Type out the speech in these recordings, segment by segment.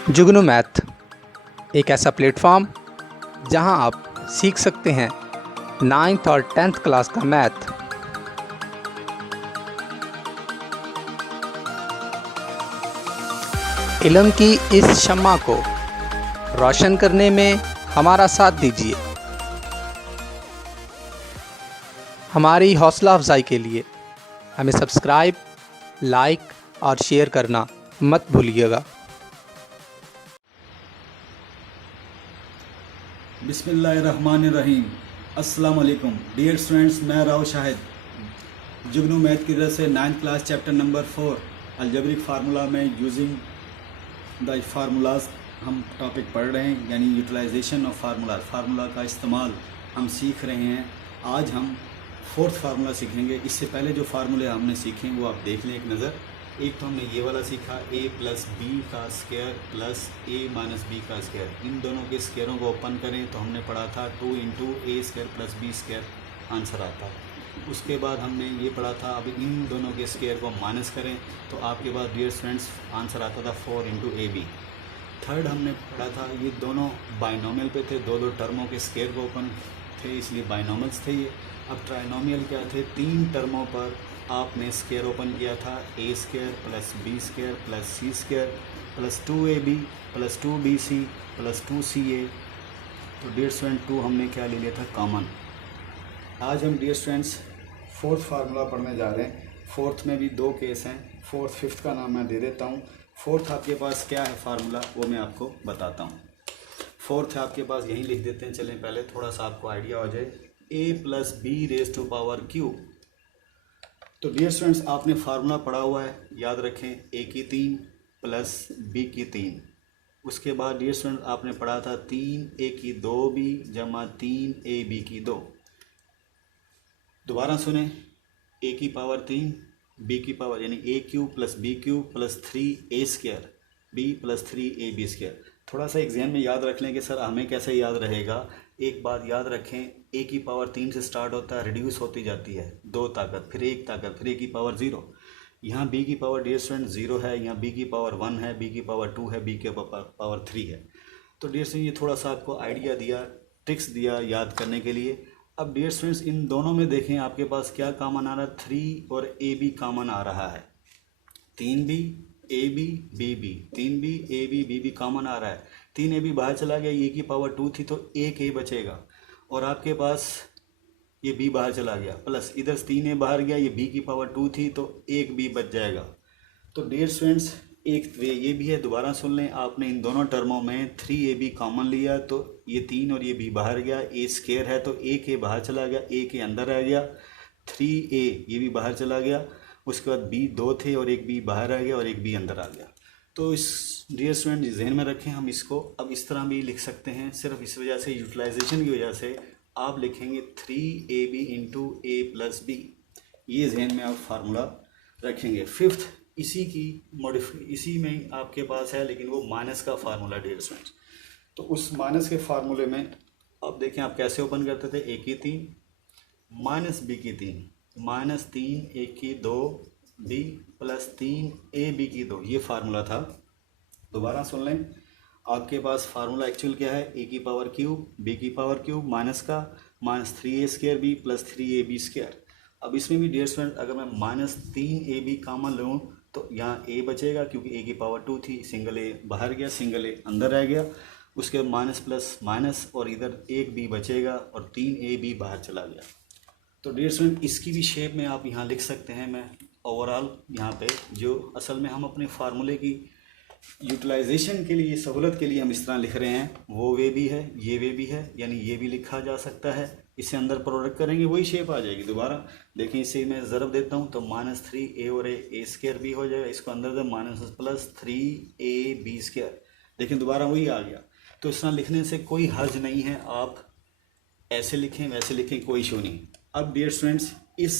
जुगनू math एक ऐसा platform जहां आप सीख सकते हैं 9th और 10th क्लास का मैथ। इल्म की इस शम्मा को रोशन करने में हमारा साथ दीजिए। हमारी हौसला अफजाई के लिए हमें सब्सक्राइब, लाइक और शेयर करना मत भूलिएगा। बिस्मिल्लाहिर्रहमानिर्रहीम। अस्सलाम वालेकुम डियर स्टूडेंट्स, मैं राव शाहिद जुगनू मैथ की तरफ से 9th class chapter number 4 algebraic formula में यूजिंग द फार्मूलाज हम टॉपिक पढ़ रहे हैं, यानी यूटिलाइजेशन ऑफ फार्मूला का इस्तेमाल हम सीख रहे हैं। आज हम 4th फार्मूला सीखेंगे। इससे पहले जो फार्मूले हमने सीखे वो आप देख लें एक नज़र। एक तो हमने ये वाला सीखा a प्लस बी का square plus a minus B का स्क्वायर। इन दोनों के स्क्वायरों को ओपन करें तो हमने पढ़ा था 2 into a square plus b square answer आता है। उसके बाद हमने ये पढ़ा था अब इन दोनों के स्क्वायर को माइनस करें तो आपके पास डियर स्टूडेंट्स आंसर आता था 4 इंटू ए बी। थर्ड हमने पढ़ा था ये दोनों बाइनोमियल पे थे, दो टर्मों के स्क्वायर को ओपन थे इसलिए बाइनोमियल्स थे ये। अब ट्राइनोमियल क्या थे, 3 टर्मों पर आपने स्क्वायर ओपन किया था a square plus b square plus c square plus 2ab plus 2bc plus 2ca। तो डियर स्टूडेंट 2 हमने क्या ले लिया था कॉमन। आज हम डियर स्टूडेंट्स 4th फार्मूला पढ़ने जा रहे हैं। 4th में भी 2 केस हैं। 4th 5th का नाम मैं दे देता हूँ। 4th आपके पास क्या है फार्मूला वो मैं आपको बताता हूँ। 4th है आपके पास, यहीं लिख देते हैं। चलें पहले थोड़ा सा आपको आइडिया हो जाए। a plus B raise to power Q. तो डियर स्टूडेंट्स आपने फार्मूला पढ़ा हुआ है, याद रखें a की 3 प्लस b की 3। उसके बाद डियर स्टूडेंट आपने पढ़ा था 3a की 2b जमा 3ab की 2। दोबारा सुने, a की पावर 3 b की पावर यानी a cube plus b cube plus 3a square b plus 3ab square. थोड़ा सा एग्जाम में याद रख लें कि सर हमें कैसे याद रहेगा। एक बात याद रखें, a की पावर 3 से स्टार्ट होता है, रिड्यूस होती जाती है 2 ताकत, फिर 1 ताकत, फिर a की पावर 0। यहाँ b की पावर डियर स्टूडेंट 0 है, यहाँ b की पावर 1 है, b की पावर 2 है, b की पावर 3 है। तो डियर स्टूडेंट ये थोड़ा सा आपको आइडिया दिया, ट्रिक्स दिया याद करने के लिए। अब डियर स्टूडेंट्स इन दोनों में देखें आपके पास क्या कॉमन आ रहा है, 3 और ab कॉमन आ रहा है। 3b ab bb, 3b ab bb common आ रहा है। 3ab बाहर चला गया, ए की पावर 2 थी तो 1a बचेगा और आपके पास ये b बाहर चला गया प्लस इधर 3a बाहर गया, ये b की पावर 2 थी तो 1b बच जाएगा। तो डियर स्टूडेंट्स एक वे ये भी है, दोबारा सुन लें। आपने इन दोनों टर्मों में 3ab कॉमन लिया तो ये 3 और ये b बाहर गया, a स्क्वायर है तो 1a बाहर चला गया, a के अंदर रह गया, 3a ये भी बाहर चला गया। उसके बाद b 2 थे और एक b बाहर आ गया और एक b अंदर आ गया। तो इस डियर स्टूडेंट जहन में रखें, हम इसको अब इस तरह भी लिख सकते हैं। सिर्फ इस वजह से यूटिलाइजेशन की वजह से आप लिखेंगे 3ab into a plus B. ये जहन में आप फार्मूला रखेंगे। 5th इसी में आपके पास है, लेकिन वो माइनस का फार्मूला डियर स्टूडेंट्स। तो उस माइनस के फार्मूले में अब देखें आप कैसे ओपन करते थे। a की 3 माइनस b की 3 माइनस 3 a की 2 b प्लस 3ab की 2, ये फार्मूला था। दोबारा सुन लें, आपके पास फार्मूला एक्चुअल क्या है, a की पावर क्यूब b की पावर क्यूब माइनस का minus 3a square b plus 3ab square. अब इसमें भी डियर स्टूडेंट अगर मैं माइनस 3ab कॉमन लूँ तो यहाँ a बचेगा क्योंकि a की पावर 2 थी, सिंगल a बाहर गया, सिंगल a अंदर रह गया। उसके माइनस प्लस माइनस और इधर एक b बचेगा और 3ab बाहर चला गया। तो डियर स्टूडेंट इसकी भी शेप में आप यहाँ लिख सकते हैं। मैं ओवरऑल यहाँ पे जो असल में हम अपने फार्मूले की यूटिलाइजेशन के लिए, सहूलत के लिए हम इस तरह लिख रहे हैं, वो वे भी है, ये वे भी है, यानी ये भी लिखा जा सकता है। इसे अंदर प्रोडक्ट करेंगे वही शेप आ जाएगी। दोबारा देखें, इसे मैं ज़रब देता हूँ तो माइनस 3a और a स्क्वायर भी हो जाएगा, इसको अंदर से माइनस प्लस 3ab स्क्वायर। देखें दोबारा वही आ गया। तो इस तरह लिखने से कोई हर्ज नहीं है, आप ऐसे लिखें वैसे लिखें, कोई इशू नहीं। अब डियर स्टूडेंट्स इस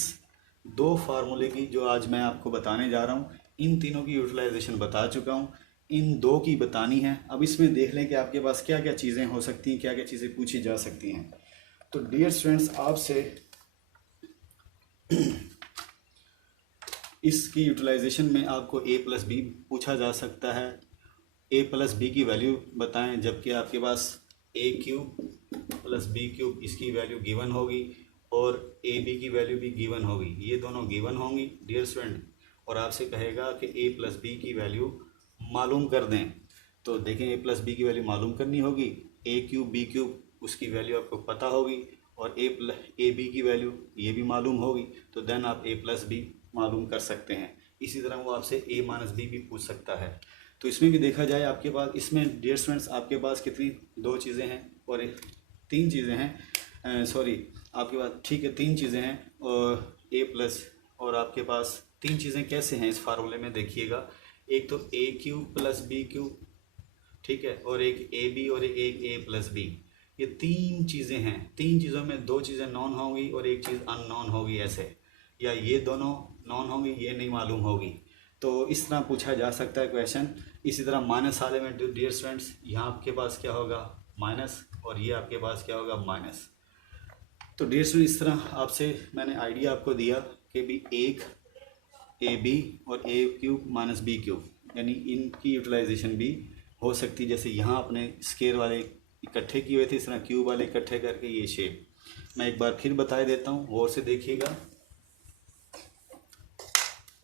2 फार्मूले की जो आज मैं आपको बताने जा रहा हूँ, इन तीनों की यूटिलाइजेशन बता चुका हूँ, इन 2 की बतानी है। अब इसमें देख लें कि आपके पास क्या क्या चीज़ें हो सकती हैं, क्या क्या चीज़ें पूछी जा सकती हैं। तो डियर स्टूडेंट्स आपसे इसकी यूटिलाइजेशन में आपको a प्लस बी पूछा जा सकता है, ए प्लस बी की वैल्यू बताएं, जबकि आपके पास ए क्यूब प्लस बी क्यूब इसकी वैल्यू गिवन होगी और ए बी की वैल्यू भी गिवन होगी, ये दोनों गिवन होंगी डियर स्टूडेंट, और आपसे कहेगा कि ए प्लस बी की वैल्यू मालूम कर दें। तो देखें ए प्लस बी की वैल्यू मालूम करनी होगी, ए क्यूब बी क्यूब उसकी वैल्यू आपको पता होगी और ए बी की वैल्यू ये भी मालूम होगी, तो देन आप ए प्लस बी मालूम कर सकते हैं। इसी तरह वो आपसे ए माइनस बी भी पूछ सकता है। तो इसमें भी देखा जाए आपके पास, इसमें डियर स्टूडेंट्स आपके पास कितनी दो चीज़ें हैं और तीन चीज़ें हैं, सॉरी आपके पास ठीक है तीन चीज़ें हैं और ए प्लस, और आपके पास तीन चीज़ें कैसे हैं इस फार्मूले में देखिएगा, एक तो ए क्यूब प्लस बी क्यूब, ठीक है, और एक ए बी और एक ए प्लस बी, ये तीन चीज़ें हैं। तीन चीज़ों में दो चीज़ें नॉन होंगी और एक चीज़ अननॉन होगी ऐसे, या ये दोनों नॉन होंगी ये नहीं मालूम होगी। तो इस तरह पूछा जा सकता है क्वेश्चन। इसी तरह माइनस वाले में डियर स्टूडेंट्स यहाँ आपके पास क्या होगा माइनस और ये आपके पास क्या होगा माइनस। तो डियर स्टूडेंट इस तरह आपसे मैंने आइडिया आपको दिया कि भी एक ए बी और ए क्यूब माइनस बी क्यूब, यानी इनकी यूटिलाइजेशन भी हो सकती है। जैसे यहाँ अपने स्केयर वाले इकट्ठे किए हुए थे, इस तरह क्यूब वाले इकट्ठे करके ये शेप मैं एक बार फिर बता देता हूँ, गौर से देखिएगा।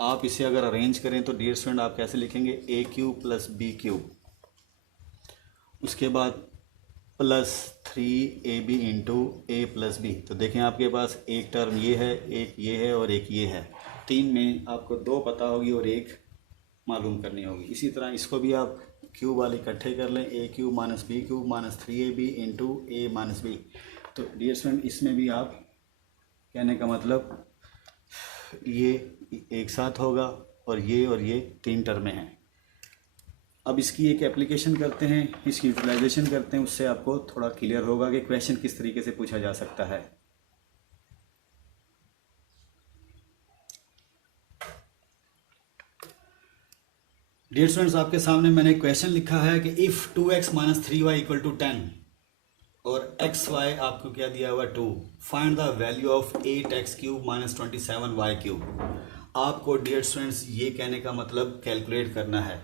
आप इसे अगर अरेंज करें तो डियर स्टूडेंट आप कैसे लिखेंगे, ए क्यूब प्लस बी क्यूब, उसके बाद प्लस 3ab इंटू ए प्लस बी। तो देखें आपके पास एक टर्म ये है, एक ये है और एक ये है, तीन में आपको दो पता होगी और एक मालूम करनी होगी। इसी तरह इसको भी आप क्यूब वाले इकट्ठे कर लें, a cube minus b cube minus 3ab into a minus b. तो डियर स्टूडेंट इसमें भी आप कहने का मतलब ये एक साथ होगा और ये तीन टर्में हैं। अब इसकी एक एप्लीकेशन करते हैं, इसकी यूटिलाइजेशन करते हैं, उससे आपको थोड़ा क्लियर होगा कि क्वेश्चन किस तरीके से पूछा जा सकता है। डियर स्टूडेंट्स आपके सामने मैंने क्वेश्चन लिखा है कि if 2x minus 3y equal to 10 और xy आपको क्या दिया हुआ 2, find the value of 8x cube minus 27y cube. आपको डियर स्टूडेंट्स ये कहने का मतलब कैलकुलेट करना है।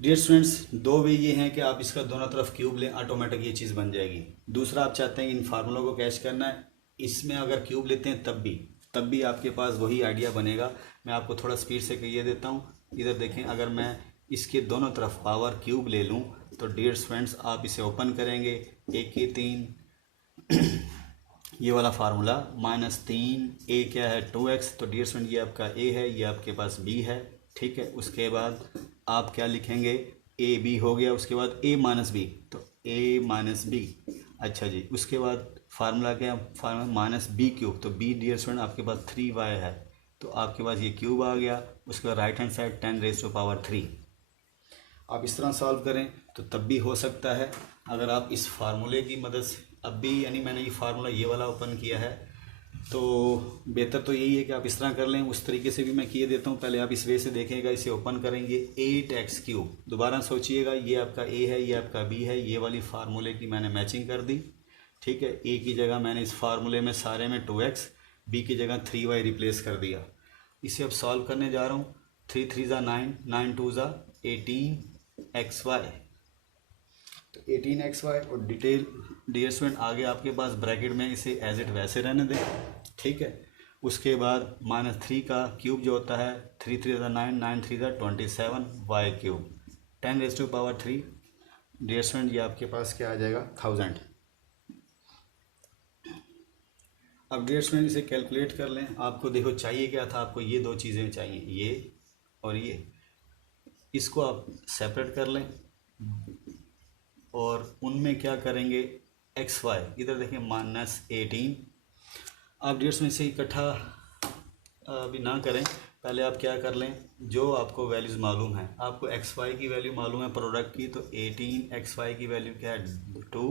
डियर स्टूडेंट्स दो वे ये हैं कि आप इसका दोनों तरफ क्यूब लें, ऑटोमेटिक ये चीज़ बन जाएगी। दूसरा आप चाहते हैं इन फार्मूलों को कैच करना है, इसमें अगर क्यूब लेते हैं तब भी आपके पास वही आइडिया बनेगा। मैं आपको थोड़ा स्पीड से कहिए देता हूँ, इधर देखें, अगर मैं इसके दोनों तरफ पावर क्यूब ले लूँ तो डियर स्टूडेंट्स आप इसे ओपन करेंगे, एक के 3 ये वाला फार्मूला माइनस 3 ए क्या है 2x, तो डियर स्टूडेंट ये आपका ए है, ये आपके पास बी है, ठीक है। उसके बाद आप क्या लिखेंगे, ए बी हो गया, उसके बाद ए माइनस बी, तो ए माइनस बी, अच्छा जी। उसके बाद फार्मूला क्या, फार्मूला माइनस बी क्यूब, तो बी डियर स्टूडेंट आपके पास 3y है, तो आपके पास ये क्यूब आ गया। उसके बाद right hand side 10 raise to power 3। आप इस तरह सॉल्व करें तो तब भी हो सकता है। अगर आप इस फार्मूले की मदद से अब भी, यानी मैंने ये फार्मूला ये वाला ओपन किया है, तो बेहतर तो यही है कि आप इस तरह कर लें। उस तरीके से भी मैं किए देता हूँ, पहले आप इस वे से देखेगा, इसे ओपन करेंगे 8x क्यूब, दोबारा सोचिएगा ये आपका a है, ये आपका b है, ये वाली फार्मूले की मैंने मैचिंग कर दी, ठीक है। a की जगह मैंने इस फार्मूले में सारे में 2x, b की जगह 3y रिप्लेस कर दिया। इसे अब सॉल्व करने जा रहा हूँ, 3 3 ज़ा 9, 9 2 ज़ा 18xy, तो 18xy और डिटेल डियर स्टूडेंट आगे आपके पास ब्रैकेट में इसे एज इट वैसे रहने दें, ठीक है। उसके बाद माइनस 3 का क्यूब जो होता है 3 3 ज़ा 9, 9 3 ज़ा 27y cube, 10 raise to power 3 dear student ये आपके पास क्या आ जाएगा 1000। अब डियर स्टूडेंट इसे कैलकुलेट कर लें। आपको देखो चाहिए क्या था, आपको ये दो चीज़ें चाहिए, ये और ये, इसको आप सेपरेट कर लें और उनमें क्या करेंगे xy, इधर देखें माइनस 18। आप डियर स्टूडेंट इसे इकट्ठा अभी ना करें, पहले आप क्या कर लें, जो आपको वैल्यूज़ मालूम है, आपको xy की वैल्यू मालूम है प्रोडक्ट की, तो 18xy की वैल्यू क्या है 2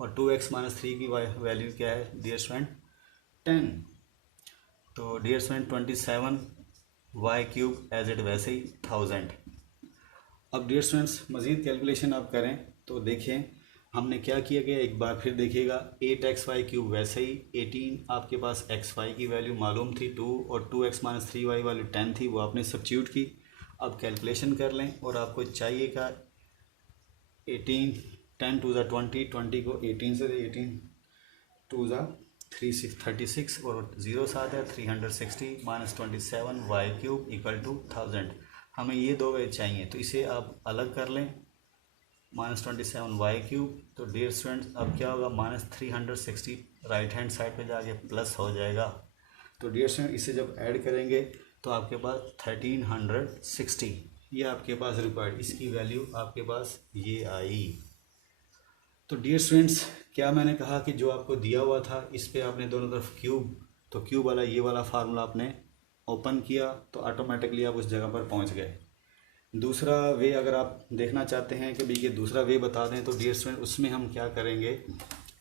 और 2x माइनस 3 की वैल्यू क्या है डियर स्टूडेंट 10, तो dear student 27y cube as it वैसे ही 1000। अब डियर स्टूडेंट्स मज़ीद कैलकुलेशन आप करें तो देखें हमने क्या किया गया, एक बार फिर देखिएगा 8xy क्यूब वैसे ही 18, आपके पास xy की वैल्यू मालूम थी 2 और 2x माइनस 3y वाली 10 थी, वो आपने सब्स्टिट्यूट की। अब कैलकुलेशन कर लें और आपको चाहिएगा 18, 10 टू ज़ा 20, 20 को 18 से 18 टू ज़ा 36 और 0 साथ है 360 minus 27 Y cube equal to 1000। हमें ये दो वे चाहिए तो इसे आप अलग कर लें, माइनस 27 वाई क्यूब। तो डियर स्टूडेंट्स अब क्या होगा, माइनस 360 राइट हैंड साइड पे जाके प्लस हो जाएगा। तो डियर स्टूडेंट इसे जब ऐड करेंगे तो आपके पास 1360 ये आपके पास रिक्वायर्ड, इसकी वैल्यू आपके पास ये आई। तो डियर स्टूडेंट्स क्या मैंने कहा कि जो आपको दिया हुआ था इस पे आपने दोनों तरफ क्यूब, तो क्यूब वाला ये वाला फार्मूला आपने ओपन किया तो ऑटोमेटिकली आप उस जगह पर पहुंच गए। दूसरा वे अगर आप देखना चाहते हैं कि भाई ये दूसरा वे बता दें तो डियर स्टूडेंट उसमें हम क्या करेंगे,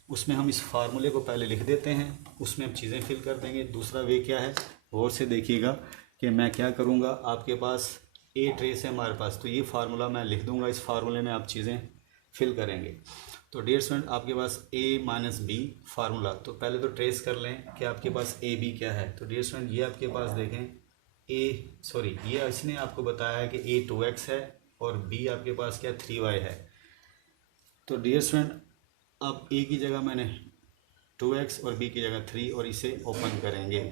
उसमें हम इस फार्मूले को पहले लिख देते हैं, उसमें हम चीज़ें फिल कर देंगे। दूसरा वे क्या है गौर से देखिएगा कि मैं क्या करूँगा, आपके पास ए ट्रेस है हमारे पास, तो ये फार्मूला मैं लिख दूँगा, इस फार्मूले में आप चीज़ें फिल करेंगे। तो डियर स्टूडेंट आपके पास ए माइनस बी फार्मूला, तो पहले तो ट्रेस कर लें कि आपके पास ए बी क्या है। तो डियर स्टूडेंट ये आपके पास देखें ये इसने आपको बताया है कि ए 2x है और बी आपके पास क्या 3y है। तो डियर स्टूडेंट अब ए की जगह मैंने 2x और बी की जगह 3 और इसे ओपन करेंगे।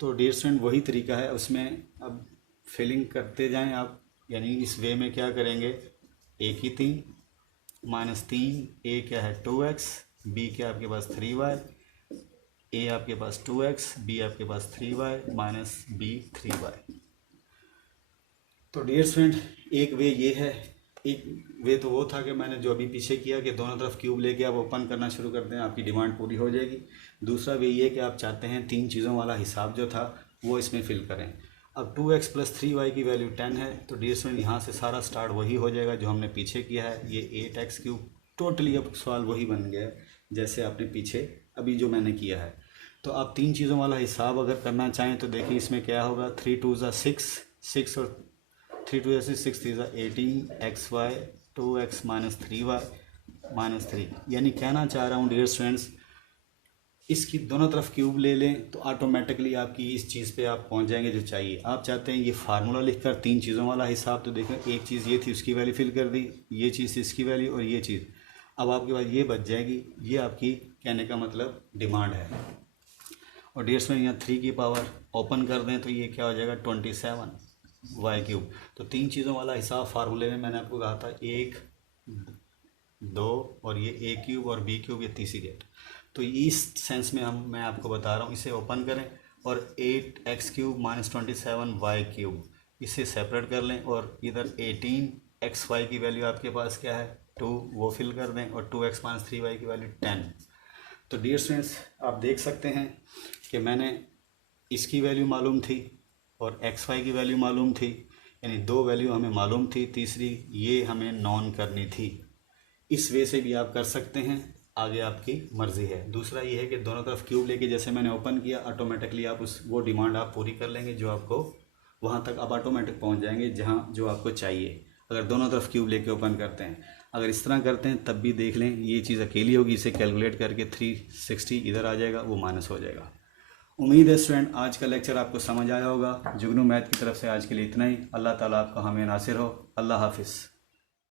तो डियर स्टूडेंट वही तरीका है, उसमें अब फिलिंग करते जाएं आप, यानी इस वे में क्या करेंगे, ए की 3 माइनस 3, ए क्या है 2x, बी क्या आपके पास 3y, ए आपके पास 2x, बी आपके पास 3y माइनस बी 3y। तो डियर स्टूडेंट एक वे ये है, एक वे तो वो था कि मैंने जो अभी पीछे किया कि दोनों तरफ क्यूब लेके आप ओपन करना शुरू कर दें, आपकी डिमांड पूरी हो जाएगी। दूसरा वे ये कि आप चाहते हैं 3 चीज़ों वाला हिसाब जो था वो इसमें फिल करें। अब 2x प्लस 3y की वैल्यू 10 है, तो डियर स्टूडेंट यहाँ से सारा स्टार्ट वही हो जाएगा जो हमने पीछे किया है, ये 8x क्यूब। टोटली अब सवाल वही बन गया है जैसे आपने पीछे अभी जो मैंने किया है। तो आप 3 चीज़ों वाला हिसाब अगर करना चाहें तो देखिए इसमें क्या होगा, 3 2 ज़ा 6 और 3 2 ज़ा 6 3 ज़ा 18 xy 2x minus 3y minus 3। यानी कहना चाह रहा हूँ डियर स्टूडेंट्स इसकी दोनों तरफ क्यूब ले लें तो ऑटोमेटिकली आपकी इस चीज़ पे आप पहुंच जाएंगे जो चाहिए। आप चाहते हैं ये फार्मूला लिखकर 3 चीज़ों वाला हिसाब, तो देखें एक चीज़ ये थी उसकी वैल्यू फिल कर दी, ये चीज़ इसकी वैल्यू और ये चीज़, अब आपके पास ये बच जाएगी। ये आपकी कहने का मतलब डिमांड है। और डियर स्टूडेंट यहाँ 3 की पावर ओपन कर दें तो ये क्या हो जाएगा 27 वाई क्यूब। तो 3 चीज़ों वाला हिसाब फार्मूले में मैंने आपको कहा था 1 2 और ये ए क्यूब और बी क्यूब ये तीसरी डेट। तो इस सेंस में मैं आपको बता रहा हूँ, इसे ओपन करें और 8x cube minus 27 Y cube इसे सेपरेट कर लें और इधर 18xy की वैल्यू आपके पास क्या है 2 वो फिल कर दें और 2x माइनस 3y की वैल्यू 10। तो डियर स्टूडेंट्स आप देख सकते हैं कि मैंने इसकी वैल्यू मालूम थी और xy की वैल्यू मालूम थी, यानी 2 वैल्यू हमें मालूम थी, तीसरी ये हमें नॉन करनी थी। इस वे से भी आप कर सकते हैं, आगे आपकी मर्ज़ी है। दूसरा ये है कि दोनों तरफ क्यूब लेके जैसे मैंने ओपन किया ऑटोमेटिकली आप वो डिमांड आप पूरी कर लेंगे जो आपको वहाँ तक आप ऑटोमेटिक पहुँच जाएंगे जहाँ जो आपको चाहिए, अगर दोनों तरफ क्यूब लेके ओपन करते हैं। अगर इस तरह करते हैं तब भी देख लें ये चीज़ अकेली होगी, इसे कैलकुलेट करके 360 इधर आ जाएगा, वो माइनस हो जाएगा। उम्मीद है स्टूडेंट आज का लेक्चर आपको समझ आया होगा। जुगनू मैथ की तरफ से आज के लिए इतना ही। अल्लाह ताला आपका हमें नासिर हो। अल्लाह हाफिज़।